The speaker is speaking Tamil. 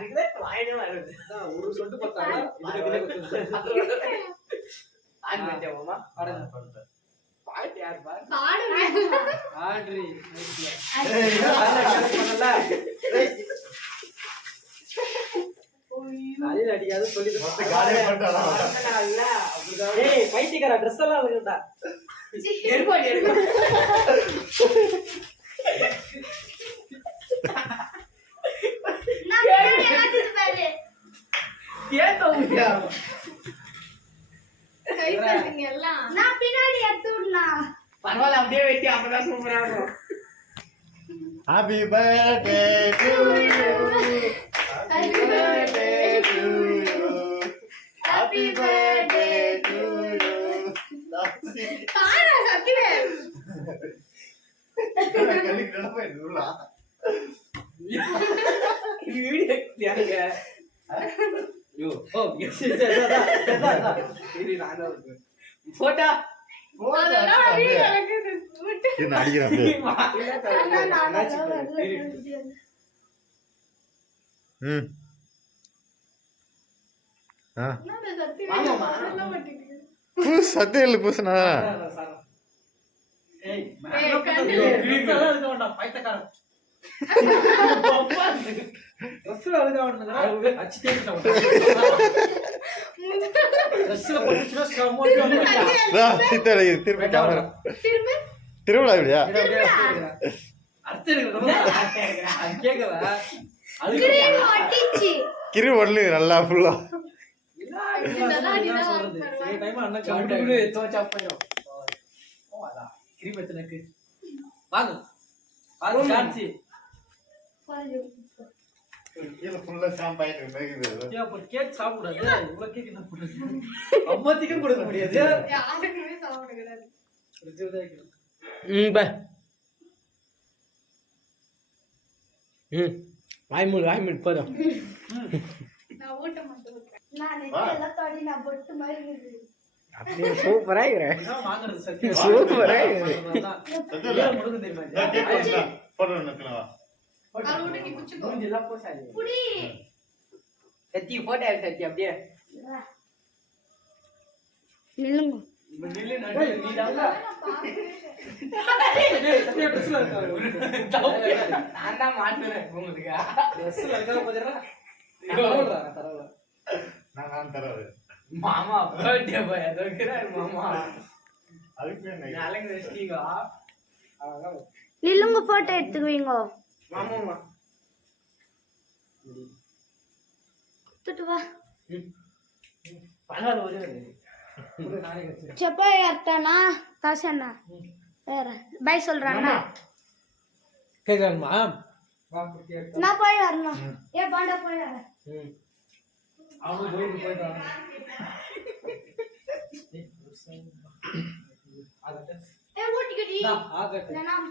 அதுக்குதான் வாயிலே வருது. ஒரு சொட்டு பார்த்தாங்க ஆன் பண்ணிட்டேன் பாடுங்க பாட்டு யார் பாரு ஆட்ரி தலையில அடிக்காது சொல்லி பைத்தியக்கார ட்ரெஸ் எல்லாம் அதுக்கிட்டா பரவாயில்ல அப்படியே வெட்டி அப்பதான் சூப்பரா இருக்கும். Happy birthday to you. Happy birthday to you. Happy birthday to you. Video யாருங்க போட்டா சத்தியம் பூசணா திருவிழா இல்லையா கிரி ஒடலு நல்லா ஃபுல்லா கேக் சாப்பிடாது இவ்வளவு கேக் என்ன பண்றது அம்மாத்திக்கும் கொடுக்க முடியாது வாய்மூல் போதும் சூப்பரா சூப்பரா சத்தி போட்டோ சத்தி அப்படியே நான் தான் மாட்டுறேன் உங்களுக்கு மாமா பர்த்டே பாய் அதுக்குறாரு மாமா நாளைக்கு ரெஸ்டிங்க நில்லுங்க போட்டோ எடுத்துக்குவீங்க மாமா துட்டு வா பரவாயில்ல ஒரு చెప్పాయి అట్టనా కాసన్నా బై சொல்றானா கேக்குறாங்கம்மா நான் போய் வரணும் ஏ பாண்டா போய் வர அவங்க போயிட்டு ஏ ஓட்டிக்கடி ஆகட்டும்